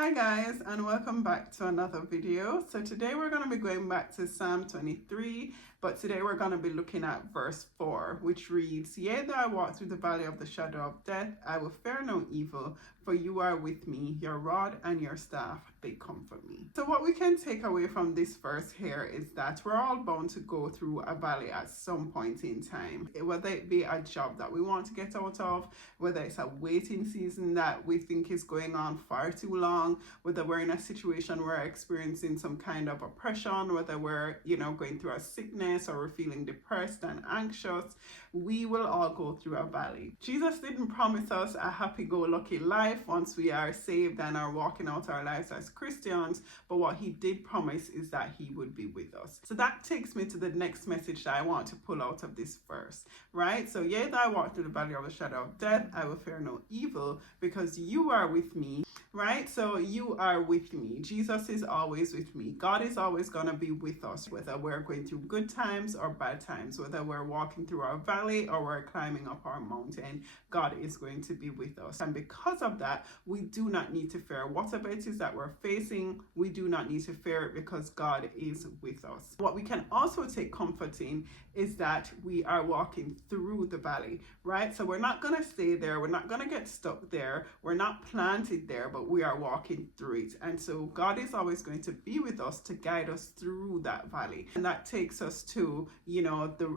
Hi guys, and welcome back to another video. So today we're going to be going back to Psalm 23, but today we're going to be looking at verse 4, which reads, "Yea, though I walk through the valley of the shadow of death, I will fear no evil, for you are with me, your rod and your staff, they comfort me." So what we can take away from this verse here is that we're all bound to go through a valley at some point in time, whether it be a job that we want to get out of, whether it's a waiting season that we think is going on far too long, whether we're in a situation where we're experiencing some kind of oppression, whether we're, going through a sickness or we're feeling depressed and anxious, we will all go through a valley. Jesus didn't promise us a happy-go-lucky life once we are saved and are walking out our lives as Christians, but what he did promise is that he would be with us. So that takes me to the next message that I want to pull out of this verse, right? So, "Yea, though I walk through the valley of the shadow of death, I will fear no evil, because you are with me." Right? So you are with me. Jesus is always with me. God is always going to be with us, whether we're going through good times or bad times, whether we're walking through our valley or we're climbing up our mountain. God is going to be with us. And because of that, we do not need to fear whatever it is that we're facing. We do not need to fear it because God is with us. What we can also take comfort in is that we are walking through the valley, right? So we're not going to stay there. We're not going to get stuck there. We're not planted there, but we are walking through it. And so God is always going to be with us to guide us through that valley. And that takes us to,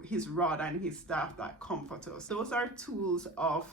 his rod and his staff that comfort us. Those are tools of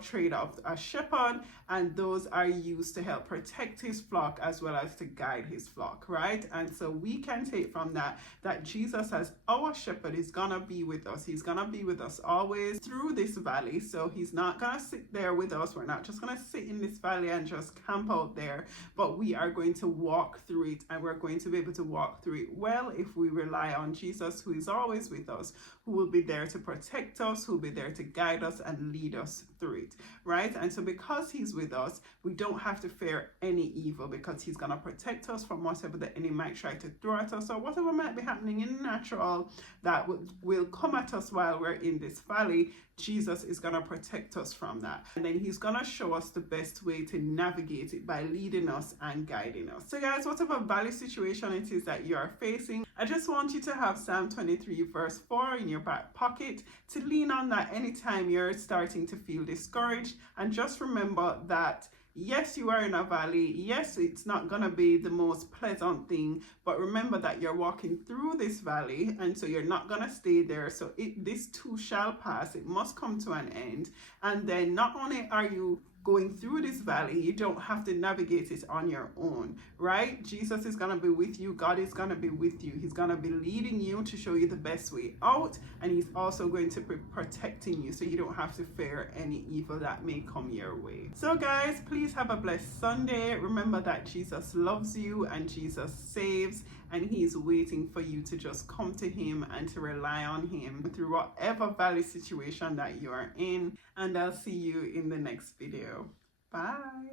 trade of a shepherd, and those are used to help protect his flock as well as to guide his flock, right? And so we can take from that Jesus, as our shepherd, is gonna be with us. He's gonna be with us always through this valley. So he's not gonna sit there with us. We're not just gonna sit in this valley and just camp out there, but we are going to walk through it, and we're going to be able to walk through it well if we rely on Jesus, who is always with us, who will be there to protect us, who will be there to guide us and lead us through it, right? And so because he's with us, we don't have to fear any evil, because he's going to protect us from whatever the enemy might try to throw at us, or whatever might be happening in the natural that will come at us while we're in this valley. Jesus is going to protect us from that, and then he's going to show us the best way to navigate it by leading us and guiding us. So guys, whatever valley situation it is that you are facing, I just want you to have Psalm 23 verse 4 in your back pocket to lean on that anytime you're starting to feel discouraged. And just remember that yes, you are in a valley. Yes, it's not going to be the most pleasant thing, but remember that you're walking through this valley, and so you're not going to stay there. So this too shall pass. It must come to an end. And then not only are you going through this valley, you don't have to navigate it on your own, right? Jesus is going to be with you. God is going to be with you. He's going to be leading you to show you the best way out, and he's also going to be protecting you, so you don't have to fear any evil that may come your way. So guys, please have a blessed Sunday. Remember that Jesus loves you and Jesus saves, and he's waiting for you to just come to him and to rely on him through whatever valley situation that you are in. And I'll see you in the next video. Bye.